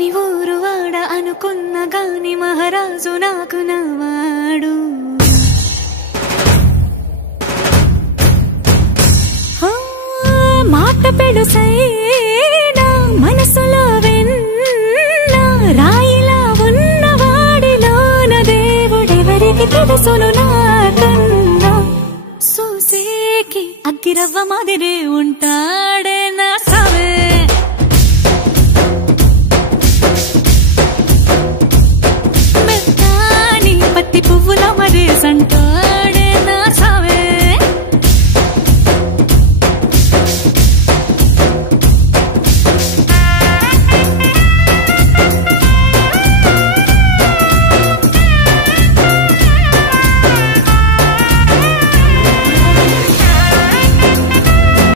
లేని ఊరు వాడ అనుకున్న గాని మహారాజు నాకు నవాడు. మాట పెడుసైనా మనసులో వెన్న రాయిలా ఉన్నవాడిలోన దేవుడెవరికి తెలుసును నాకన్నా. సూసేకి అగ్గిరవ్వ మాదిరే ఉంటాడే నా సావే. మెత్తాని పత్తి పువ్వుల మరే సంట